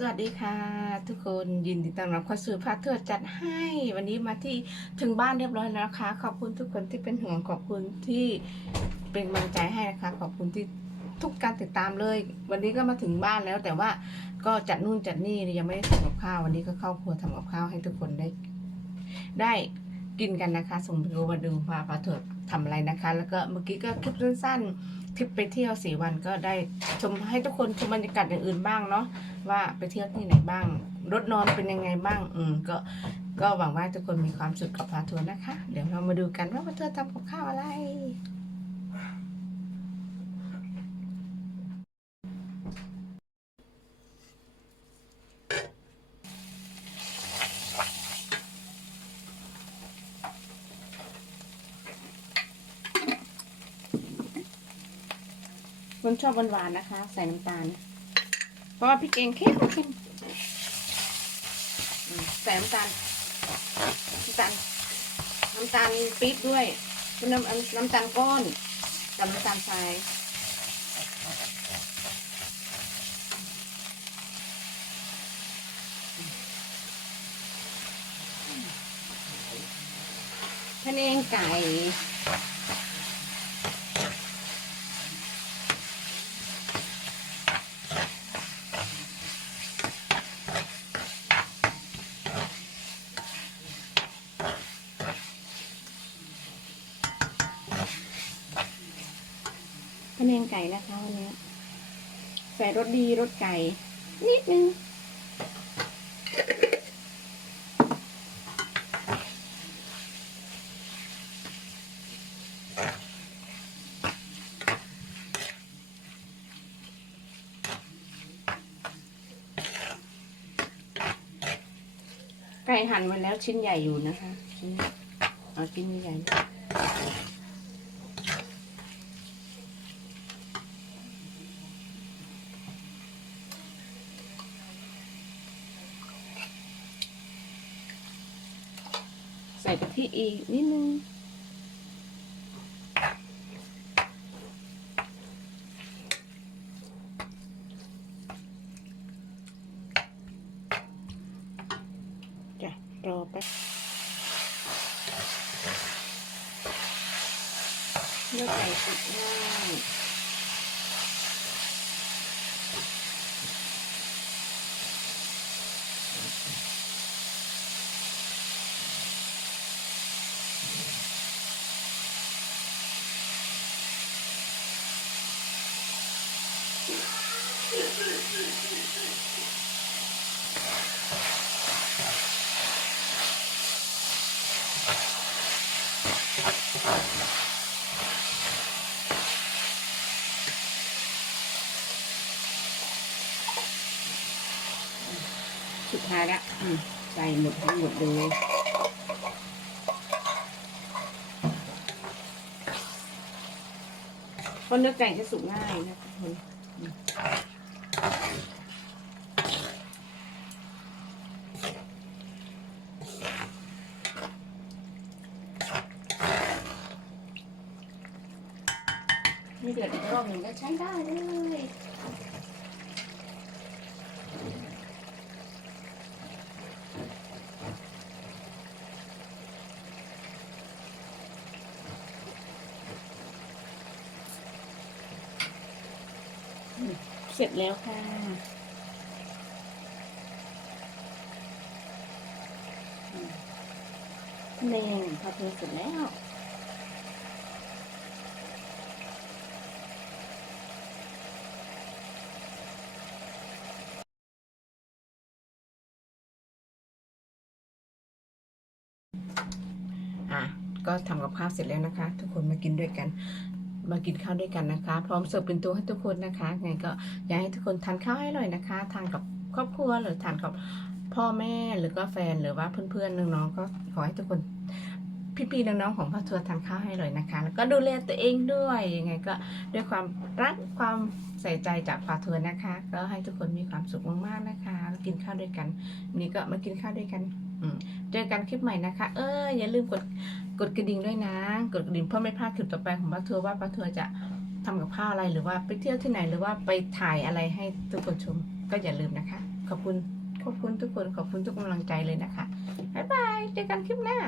สวัสดีค่ะ ทุกคนยินดีต้อนรับเข้าสู่พาเทิดจัดให้วันนี้มาที่ถึงบ้านเรียบร้อยแล้วนะคะ ขอบคุณทุกคนที่เป็นห่วงขอบคุณที่เป็นกำลังใจให้นะคะ ขอบคุณที่ทุกการติดตามเลย วันนี้ก็มาถึงบ้านแล้ว แต่ว่าก็จัดนู่นจัดนี่ยังไม่ได้ทำกับข้าววันนี้ก็เข้าครัวทำกับข้าวให้ทุกคนได้ ได้กินกันนะคะส่งดูมาดูว่าพาเถิดทำอะไรนะคะ แล้วก็เมื่อกี้ก็คลิปสั้นๆ ทริปไปเที่ยวสี่วันก็ได้ชมให้ทุกคนชมบรรยากาศอย่างอื่นบ้างเนาะว่าไปเที่ยวที่ไหนบ้าง รถนอนเป็นยังไงบ้าง อืมก็ก็หวังว่าทุกคนมีความสุขกับพาทัวร์นะคะ เดี๋ยวเรามาดูกันว่าพาทัวร์ทำกับข้าวอะไร คนชอบหวานๆนะคะ ใส่น้ำตาล เพราะว่าพริกเองเข้มเข้มใส่น้ำตาลน้ำตาลน้ำตาลปี๊บด้วยน้ำน้ำตาลก้อนกับน้ำตาลทรายพะเนงไก่ ไก่นะคะวันนี้ใส่รสดีรสไก่ นิดนึงไก่หั่นมาแล้วชิ้นใหญ่อยู่นะคะ ชิ้นเอาชิ้นใหญ่ กะทิอีกนิดนึง จ้ะ รอแป๊บเลือกไก่สุกง่าย สุดท้ายละอืมใส่หมดทั้งหมดเลยคนเนื้อไก่จะสุกง่ายนะคะคนอืมไม่เดือดอีกรอบหนึ่งก็ใช้ได้เลยเสร็จแล้วค่ะแมงพอเธอเสร็จแล้ว อะก็ทำกับข้าวเสร็จแล้วนะคะ ทุกคนมากินด้วยกัน มากินข้าวด้วยกันนะคะ พร้อมเสิร์ฟเป็นตัวให้ทุกคนนะคะไงก็อยากให้ทุกคนทานข้าวให้อร่อยนะคะ ทานกับครอบครัวหรือทานกับพ่อแม่หรือก็แฟนหรือว่าเพื่อนๆน้องๆก็ขอให้ทุกคนพี่ๆน้องๆของพ่อทัวร์ทานข้าวให้อร่อยนะคะ แล้วก็ดูแลตัวเองด้วยยังไงก็ด้วยความรักความใส่ใจจากพาทัวร์นะคะ ก็ให้ทุกคนมีความสุขมากๆนะคะ กินข้าวด้วยกันนนี้ก็มากินข้าวด้วยกัน เจอกันคลิปใหม่นะคะ เอออย่าลืมกดกดกระดิ่งด้วยนะ กดกระดิ่งเพื่อไม่พลาดคลิปต่อไปของป้าเธอว่าป้าเธอจะทำกับข้าวอะไรหรือว่าไปเที่ยวที่ไหนหรือว่าไปถ่ายอะไรให้ทุกคนชม ก็อย่าลืมนะคะ ขอบคุณขอบคุณทุกคนขอบคุณทุกกำลังใจเลยนะคะบ๊ายบายเจอกันคลิปหน้า